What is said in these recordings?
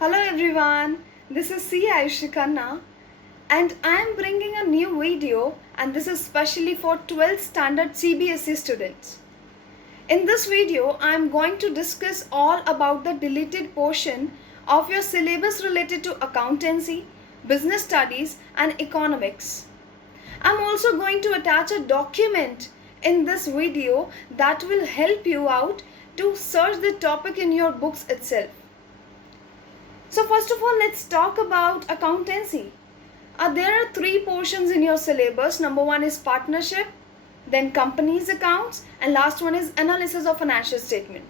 Hello everyone, this is C. Ayushi Khanna and I am bringing a new video, and this is specially for 12th standard CBSE students. In this video, I am going to discuss all about the deleted portion of your syllabus related to accountancy, business studies and economics. I am also going to attach a document in this video that will help you out to search the topic in your books itself. So first of all, let's talk about accountancy. There are three portions in your syllabus. Number one is partnership, then company's accounts, and last one is analysis of financial statement.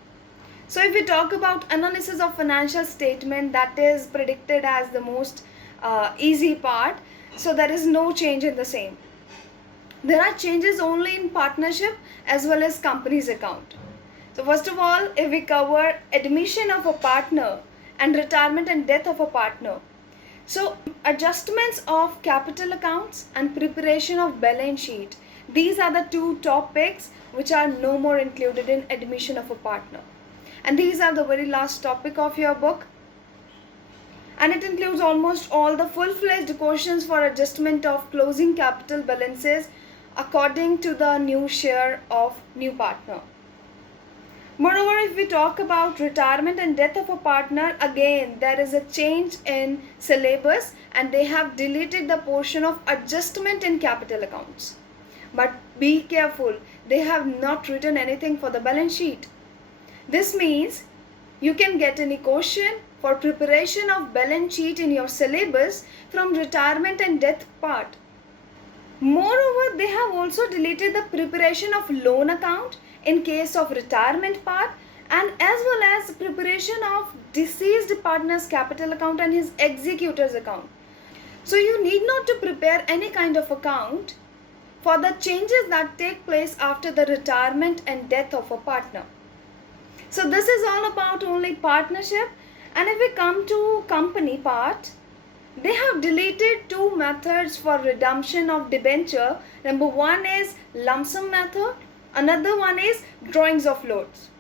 So if we talk about analysis of financial statement, that is predicted as the most easy part. So there is no change in the same. There are changes only in partnership as well as company's account. So first of all, if we cover admission of a partner and retirement and death of a partner. So adjustments of capital accounts and preparation of balance sheet. These are the two topics which are no more included in admission of a partner. And these are the very last topic of your book. And it includes almost all the full-fledged questions for adjustment of closing capital balances according to the new share of new partner. Moreover, if we talk about retirement and death of a partner, again there is a change in syllabus and they have deleted the portion of adjustment in capital accounts. But be careful, they have not written anything for the balance sheet. This means you can get any question for preparation of balance sheet in your syllabus from retirement and death part. Moreover, they have also deleted the preparation of loan account in case of retirement part, and as well as preparation of deceased partner's capital account and his executor's account. So you need not to prepare any kind of account for the changes that take place after the retirement and death of a partner. So this is all about only partnership. And if we come to company part, they have deleted two methods for redemption of debenture. Number one is lump sum method. Another one is drawings of loans.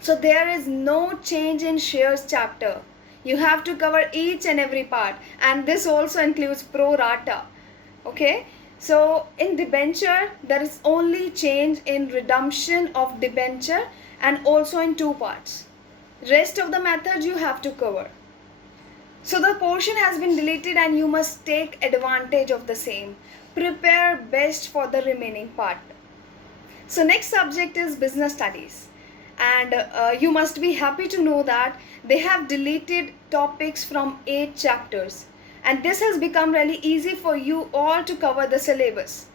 So there is no change in shares chapter. You have to cover each and every part, and this also includes pro rata. Okay, so in debenture there is only change in redemption of debenture and also in two parts. Rest of the methods you have to cover. So the portion has been deleted and you must take advantage of the same. Prepare best for the remaining part. So next subject is business studies, and you must be happy to know that they have deleted topics from 8 chapters, and this has become really easy for you all to cover the syllabus.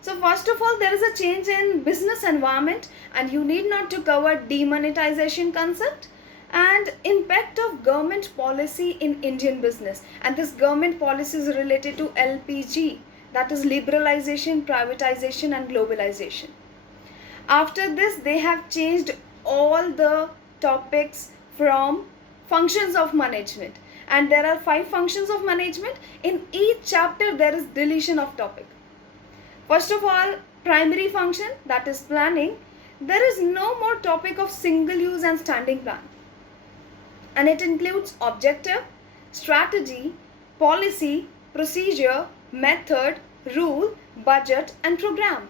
So first of all, there is a change in business environment and you need not to cover demonetization concept and impact of government policy in Indian business, and this government policy is related to LPG, that is liberalization, privatization and globalization. After this, they have changed all the topics from functions of management, and there are 5 functions of management. In each chapter there is deletion of topic. First of all, primary function, that is planning. There is no more topic of single use and standing plan, and it includes objective, strategy, policy, procedure, method, rule, budget and program.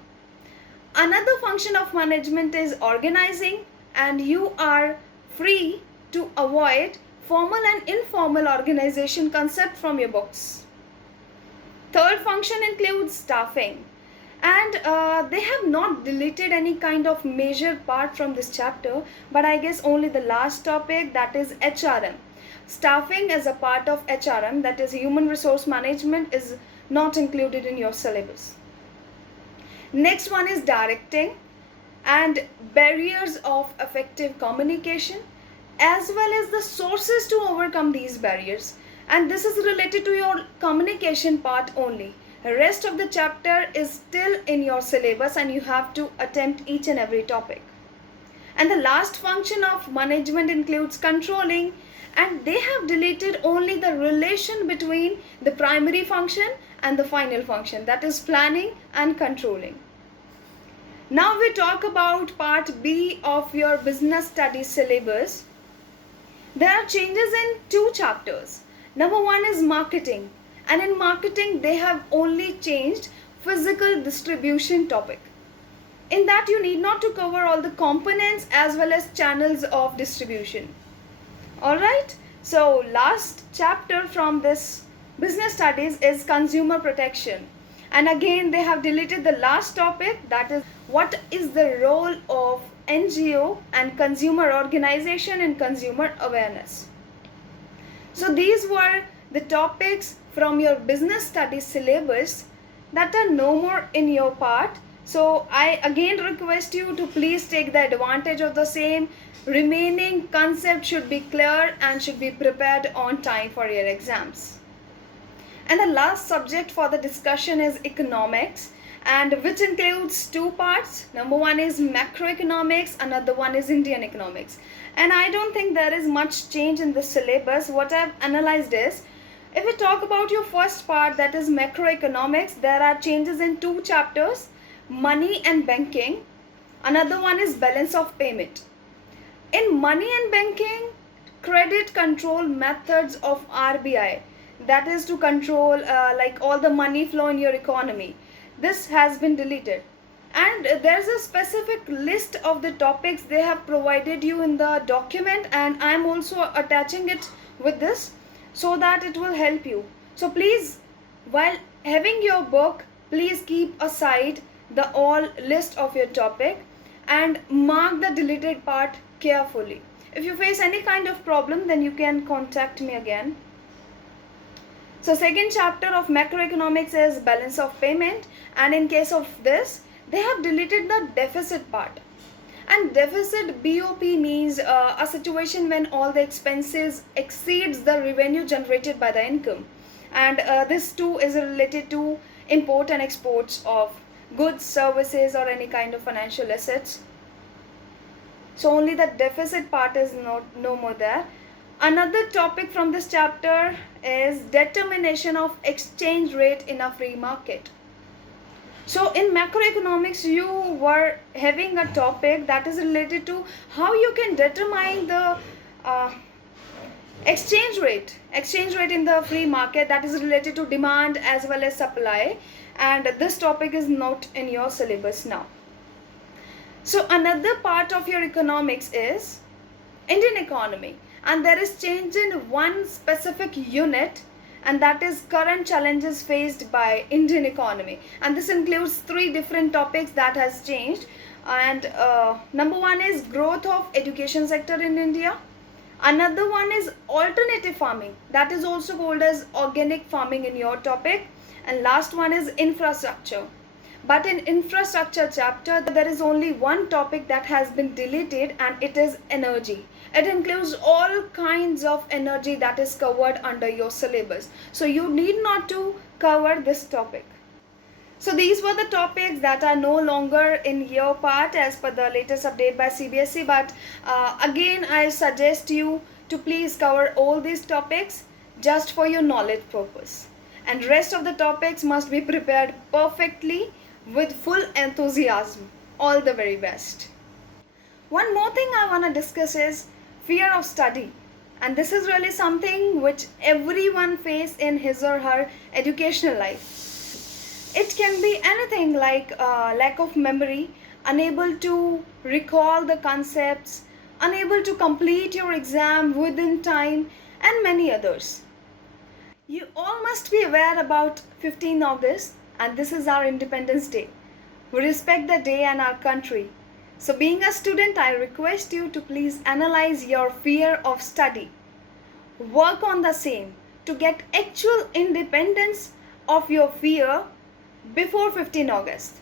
Another function of management is organizing, and you are free to avoid formal and informal organization concept from your books. Third function includes staffing, and they have not deleted any kind of major part from this chapter, but I guess only the last topic, that is HRM. Staffing as a part of HRM, that is human resource management, is not included in your syllabus. Next one is directing and barriers of effective communication, as well as the sources to overcome these barriers, and this is related to your communication part only. The rest of the chapter is still in your syllabus and you have to attempt each and every topic. And the last function of management includes controlling, and they have deleted only the relation between the primary function and the final function, that is planning and controlling. Now we talk about part B of your business studies syllabus. There are changes in two chapters. Number one is marketing, and in marketing they have only changed physical distribution topic. In that you need not to cover all the components as well as channels of distribution. Alright, so last chapter from this business studies is consumer protection. And again they have deleted the last topic, that is what is the role of NGO and consumer organization in consumer awareness. So these were the topics from your business studies syllabus that are no more in your part. So I again request you to please take the advantage of the same. Remaining concept should be clear and should be prepared on time for your exams. And the last subject for the discussion is economics, and which includes two parts. Number one is macroeconomics, another one is Indian economics. And I don't think there is much change in the syllabus. What I've analyzed is, if we talk about your first part, that is macroeconomics, there are changes in two chapters, money and banking. Another one is balance of payment. In money and banking, credit control methods of RBI, that is to control like all the money flow in your economy, this has been deleted. And there's a specific list of the topics they have provided you in the document, and I'm also attaching it with this so that it will help you. So please, while having your book, please keep aside the all list of your topic and mark the deleted part carefully. If you face any kind of problem, then you can contact me again. So second chapter of macroeconomics is balance of payment, and in case of this they have deleted the deficit part. And deficit BOP means a situation when all the expenses exceeds the revenue generated by the income, and this too is related to import and exports of goods, services or any kind of financial assets. So only the deficit part is no more there. Another topic from this chapter is determination of exchange rate in a free market. So in macroeconomics you were having a topic that is related to how you can determine the exchange rate in the free market, that is related to demand as well as supply, and this topic is not in your syllabus now. So another part of your economics is Indian economy, and there is change in one specific unit, and that is current challenges faced by Indian economy, and this includes three different topics that has changed. And number one is growth of education sector in India. Another one is alternative farming, that is also called as organic farming in your topic. And last one is infrastructure. But in infrastructure chapter there is only one topic that has been deleted, and it is energy. It includes all kinds of energy that is covered under your syllabus, so you need not to cover this topic. So these were the topics that are no longer in your part as per the latest update by CBSE, but again I suggest you to please cover all these topics just for your knowledge purpose, and rest of the topics must be prepared perfectly with full enthusiasm. All the very best. One more thing I want to discuss is fear of study, and this is really something which everyone face in his or her educational life. It can be anything like lack of memory, unable to recall the concepts, unable to complete your exam within time, and many others. You all must be aware about 15 August, and this is our Independence Day. We respect the day and our country. So being a student, I request you to please analyze your fear of study. Work on the same to get actual independence of your fear before 15 August.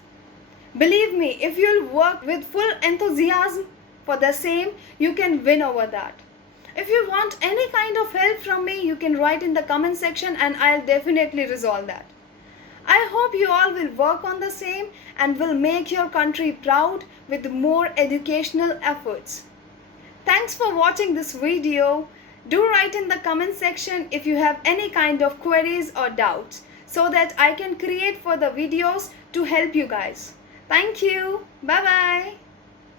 Believe me, if you'll work with full enthusiasm for the same, you can win over that. If you want any kind of help from me, you can write in the comment section and I'll definitely resolve that. I hope you all will work on the same and will make your country proud with more educational efforts. Thanks for watching this video. Do write in the comment section if you have any kind of queries or doubts so that I can create further videos to help you guys. Thank you. Bye bye.